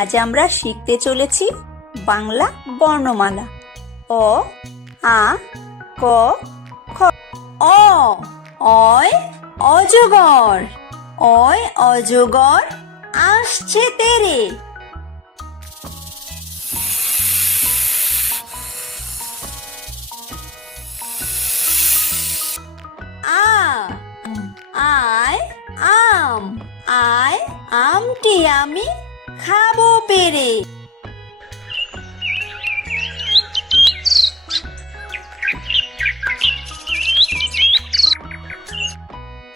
আজ আমরা শিখতে চলেছি বাংলা বর্ণমালা। অ, আ, ক, খ। অ, অয় অজগর, অয় অজগর আসছে তেরে। আ, আয় আম, আয় আমটি আমি খাবো পেরে।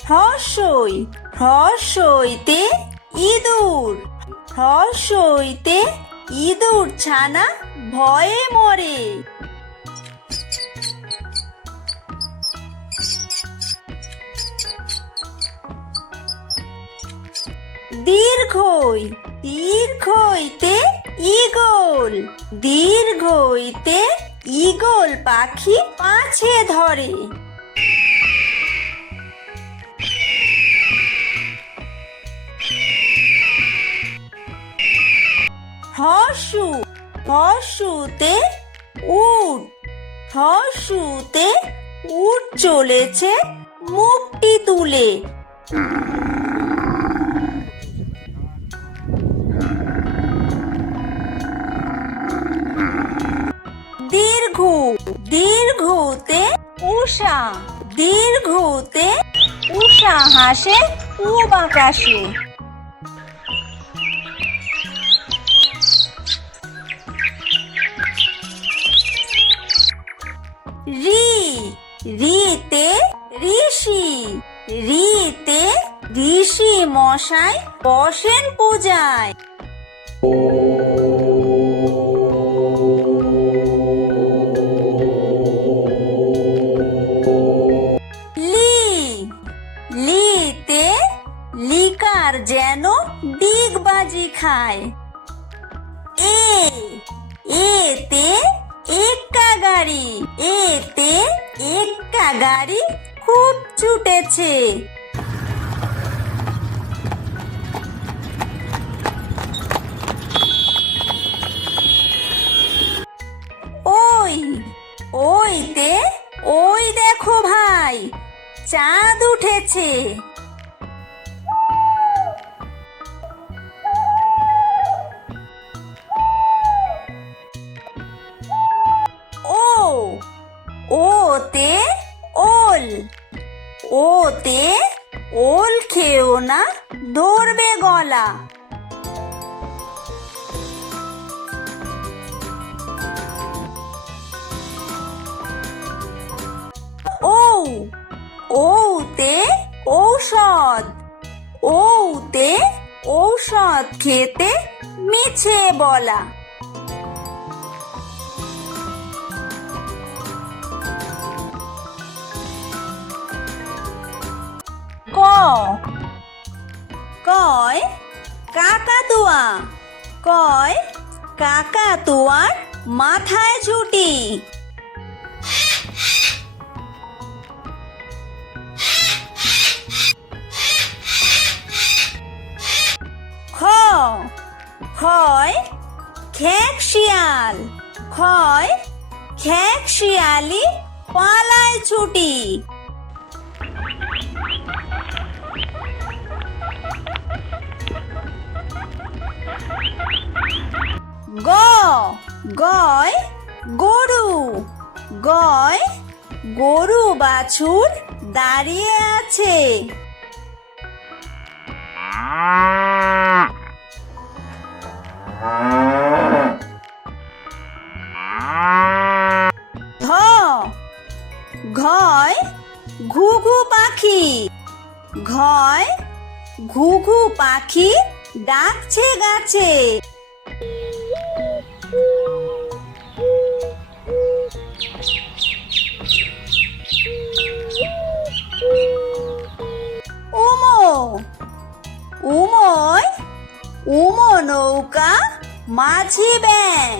হর্ষই, হর্ষইতে ইঁদুর, হর্ষইতে ইঁদুর ছানা ভয়ে মরে। দীর্ঘই, দীর্ঘইতে ঈগল, দীর্ঘইতে ঈগল পাখি পাছে ধরে। হর্ষু, হর্ষুতে উট, হর্ষুতে উট চলেছে মুখটি তুলে। দীর্ঘ, দীর্ঘতে উষা, দীর্ঘতে উষা হাসে পূব আকাশে। রি, রিতে ঋষি, রিতে ঋষি মশাই বসেন পূজায়। লি, লিতে লিকার যেন ডিগবাজি খায়। এ, এতে এক্কা গাড়ি, এতে এক্কা গাড়ি খুব ছুটেছে। ওই, ওইতে ওই দেখো ভাই চাঁদ উঠেছে। ও, ওতে ওল, ওতে ওল খেও না ধরবে গলা। ও, ওতে ঔষধ, ওতে ঔষধ খেতে মিছে বলা। ক, কয় কাকাতুয়া, কয় কাকাতুয়ার মাথায় ঝুঁটি। খ, খয় খেক শিয়াল, খয় খেক শিয়ালি পালায় ছুটি। গ, গয় গরু, গয় গরু বাছুর দাঁড়িয়ে আছে। ঘ, ঘয় ঘুঘু পাখি, ঘয় ঘুঘু পাখি ডাকছে গাছে। উমো, উময় উমো নৌকা মাঝি ব্যাং।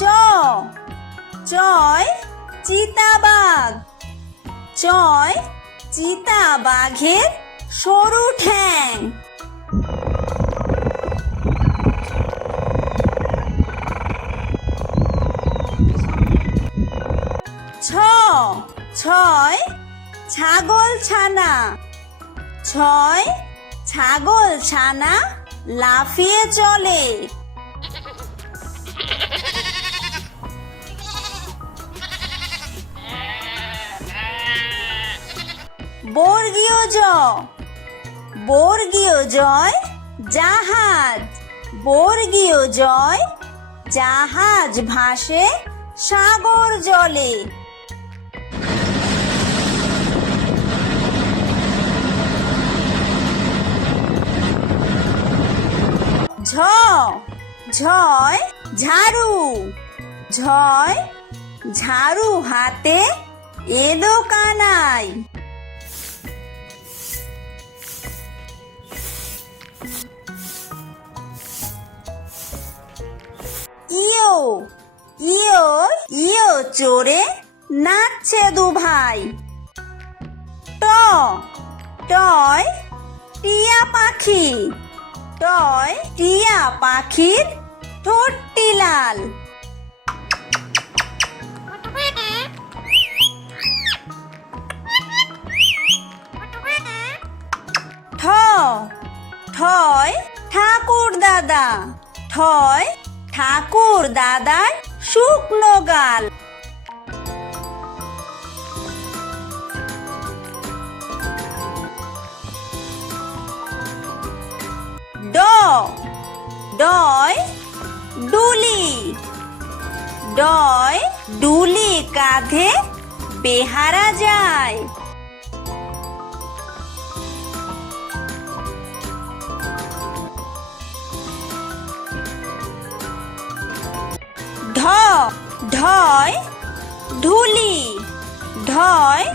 চ, চয় চিতাবাঘ, চয় চিতা বাঘের সরু ঠ্যাং। ছ ছয় ছাগল ছানা। ছয় ছাগল ছানা লাফিয়ে চলে। বর্গীয় জ বর্গীয় জয় জাহাজ। বর্গীয় জয় জাহাজ ভাসে সাগর জলে। ঝ ঝয় ঝাড়ু। ঝয় ঝাড়ু হাতে এলো কানাই। ইয়ো ইয়ো ইয়ো চড়ে নাচছে দু ভাই। ট টয় টিয়া পাখি। টয় টিয়া পাখির ঠোঁটটি লাল। ঠ ঠয় ঠাকুর দাদা। ঠয় ঠাকুর দাদার শুকনো গাল। ড ডয় ডুলি। ডয় ডুলি কাঁধে বেহারা যায়। ঢ ঢয় ঢুলি। ঢয়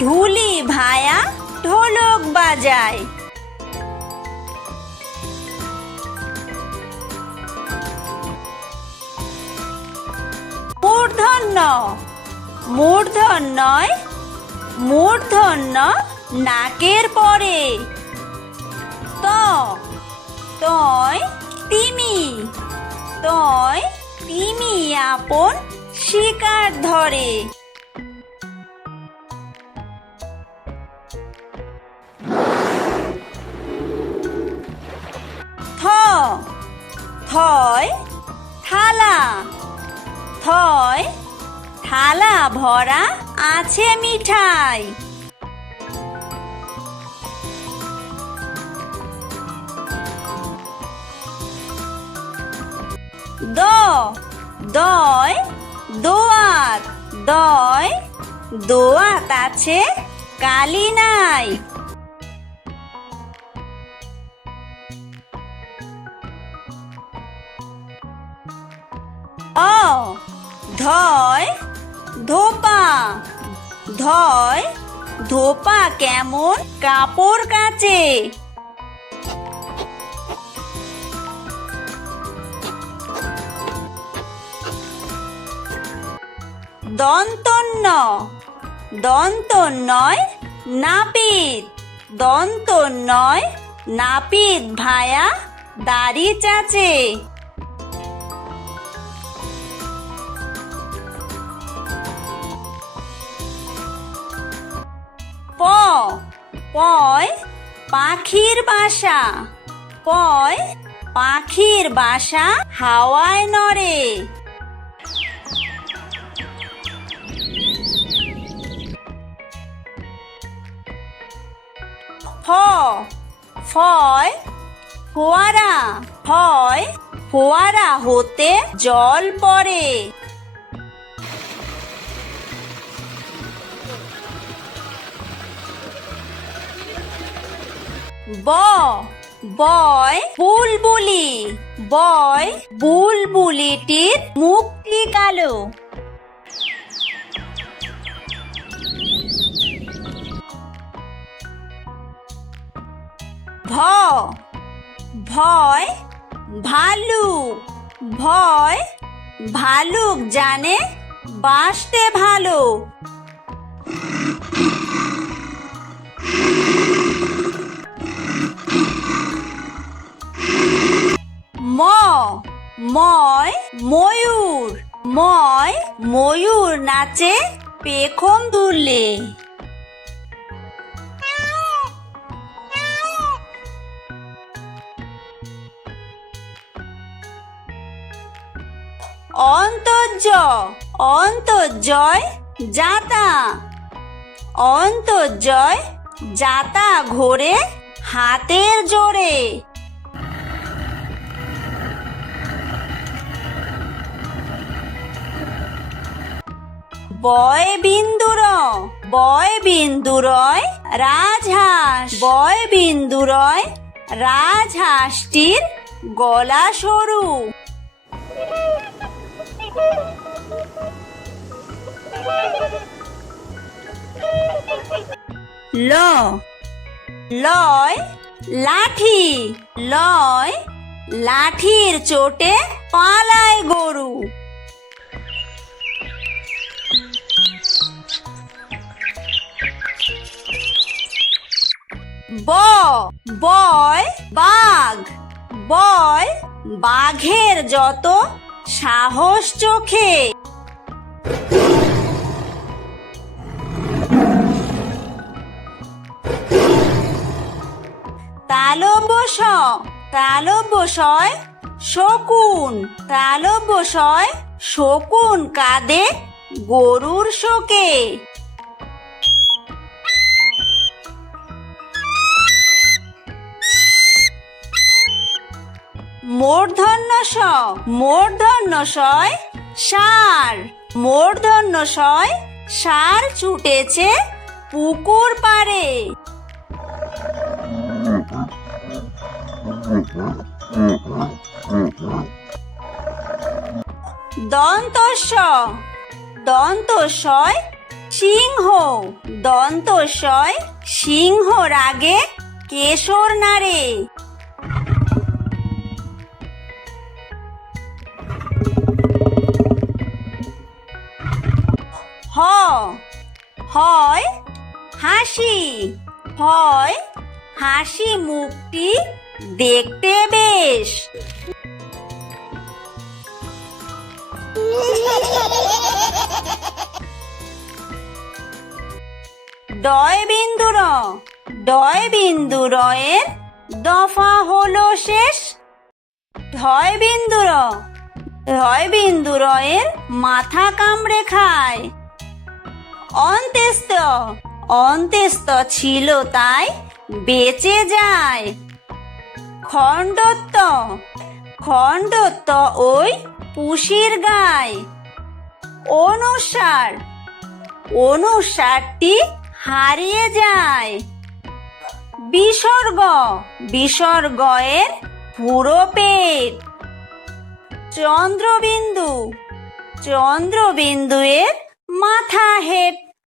ঢুলি ভায়া ঢোলক বাজায়। মূর্ধন্য মূর্ধন্যয় মূর্ধন্য নাকের পরে। ত তয় তিমি। তয় তিমি আপন শিকার ধরে। থ থয় থালা। থয় থালা ভরা আছে মিঠাই। দ দয় দোয়াত। দয় দোয়াত আছে কালি নাই। অ ধয় ধোপা। ধয় ধোপা কেমন কাপড় কাচে। দন্তন্য দন্তন্যয় নাপিত। দন্তন্যয় নাপিত ভায়া দাড়ি চাচে। প পয় পাখির বাসা। পয় পাখির বাসা হাওয়ায় নড়ে। ফ ফয় ফোয়ারা। ফয় ফোয়ারা হতে জল পড়ে। ব বয় বুলবুলি। বয় বুলবুলিটির মুখটি কালো। ভ ভয় ভালুক। ভয় ভালুক জানে বাসতে ভালো। ময় ময়ূর, ময় ময়ূর নাচে পেখম দুলে। অন্তর্য অন্তর্জয় যাতা, অন্তর্জয় যাতা ঘোরে হাতের জোরে। বয় বিন্দুর, বয় বিন্দুরয় রাজহাঁস, বয় বিন্দুরয় রাজহাঁসটির গলা সরু। ল লয় লাঠি, লয় লাঠির চোটে পালায় গরু। ব বয় বাঘ, বয় বাঘের যত সাহস চোখে। তালব্য তালব্যশয় শকুন, তালব্যশয় শকুন কাঁদে গরুর শোকে। মূর্ধন্য ষ মূর্ধন্য শয় ষাঁড়, মূর্ধন্য শয় ষাঁড় ছুটেছে পুকুর পাড়ে। দন্তস্ব দন্তস্বয় সিংহ, দন্তস্বয় সিংহ রাগে কেশর নাড়ে। হ হয় হাসি, হয় হাসি মুখটি দেখতে বেশ। ডয় বিন্দুর, ডয় বিন্দুরয়ের দফা হলো শেষ। ঢয় বিন্দুর, ঢয় বিন্দুরয়ের মাথা কামড়ে খায়। অন্ত্যেস্ত অন্ত্যেস্ত ছিল তাই বেঁচে যায়। খণ্ডত্ব খণ্ডত্ব ওই পুষির গায়। অনুসার অনুসারটি হারিয়ে যায়। বিসর্গ বিসর্গয়ের পুরো পেট। চন্দ্রবিন্দু চন্দ্রবিন্দুয়ের মাথা হেট।